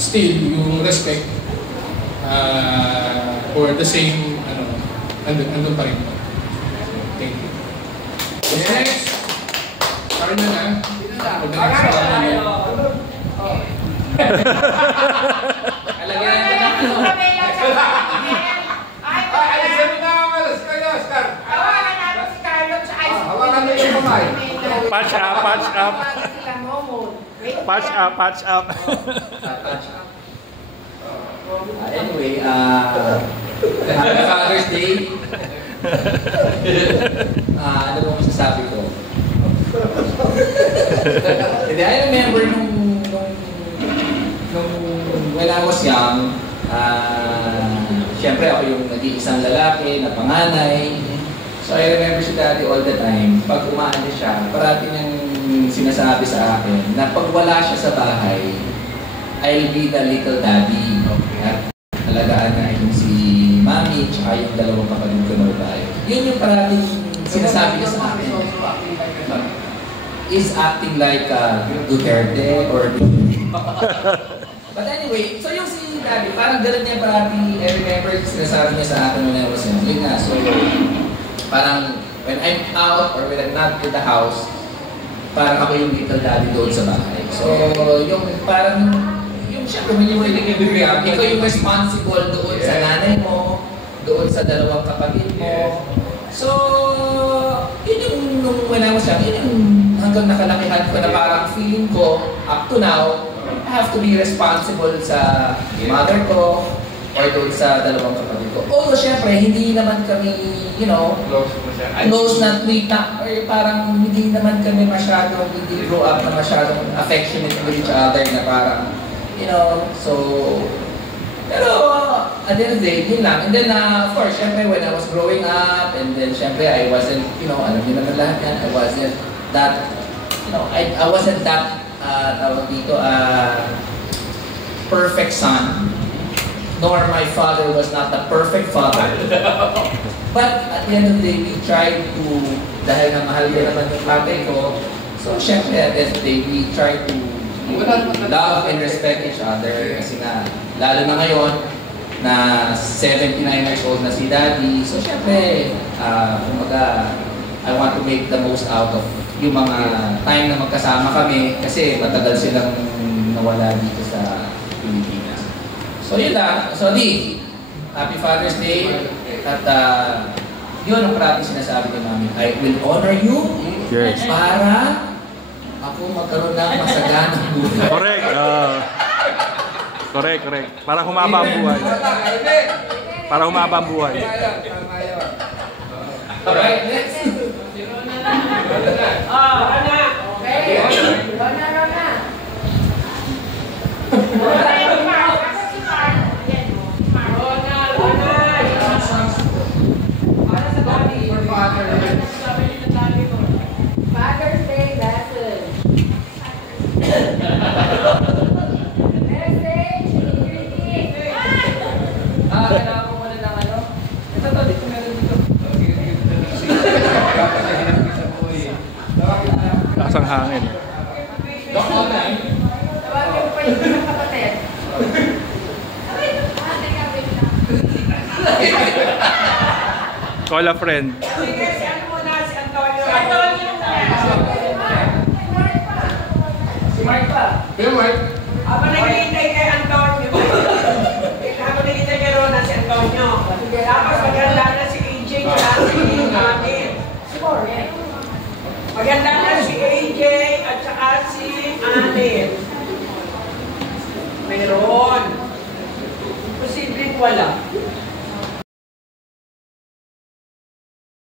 still, yung respect for the same, andun pa rin. Thank you. Next! Sorry na. Alagyan na lang. Alisan mo na ang malas kayo, Oscar. Hawakan natin si Carlo sa ice cream. Hawakan mo yung kamay. Patch up, patch up. Patch up, patch up. Anyway, Happy Father's Day. Ano ba masasabi ko? I remember nung when I was young, siyempre ako yung nag-iisang lalaki na panganay. So I remember si Daddy all the time, pag umaalis siya, parati niyang sinasabi sa akin na pag wala siya sa bahay, I'll be the little daddy. At alagaan na yung si Mami, tsaka yung dalawang kapatid ko na babae. Yun yung parating sinasabi niya sa akin. Is acting like Duterte or But anyway, so yung si Daddy, parang gano'n niya parati, I remember sinasabi niya sa akin when I was young. Yun nga, so parang when I'm out or when I'm not in the house, parang ako yung little daddy doon sa bahay. So yung parang, yung syempre, when you were living in Biblia, ikaw yung responsible doon sa nanay mo, doon sa dalawang kapatid mo. So, yun yung when I was young, yun yung hanggang nakalakihan ko na parang feeling ko, up to now, I have to be responsible sa mother ko or doon sa dalawang kapatid ko. Although, syempre, hindi naman kami, you know, close na tweeta or parang hindi naman kami masyadong, hindi grow up na masyadong affectionate with each other na parang, you know, so, pero at the end of the day, yun lang. And then, of course, syempre, when I was growing up, and then, syempre, I wasn't, you know, alam niyo naman lahat yan, I wasn't that, you know, I wasn't that, tawag dito, perfect son. Nor my father was not the perfect father. But at the end of the day, we tried to, dahil na mahal din naman yung tatay ko, so syempre at the end of the day, we tried to love and respect each other. Kasi nga, lalo na ngayon, na 79 years old na si Daddy. So syempre, kumbaga, I want to make the most out of yung mga time na magkasama kami kasi matagal silang nawala dito sa Pilipinas. So yun lang. So di, Happy Father's Day. At yun ang parati sinasabi ni Mami. I will honor you para ako magkaroon ng masaganang buhay. Correct. Correct, correct. Para humaba ang buhay. Para humaba ang buhay. Alright, next. Rona. Okay. Rona. Father's Day lesson. Message. Kailangan ko muna ng ano? Ito to, dito meron dito. Lakas ang hangin. Tawagin mo pa yung mga kapatid. Call a friend. Sige, si ano muna, si Antonio. Si Antonio na. Si Mark pa. Pero Mark, Habang naghihintay kay Antonio. Habang naghihintay kay Rona, si Antonio. Tapos maganda na si AJ at si Amin. Maganda na si AJ at saka si Amin. Mayroon. Posibleng wala.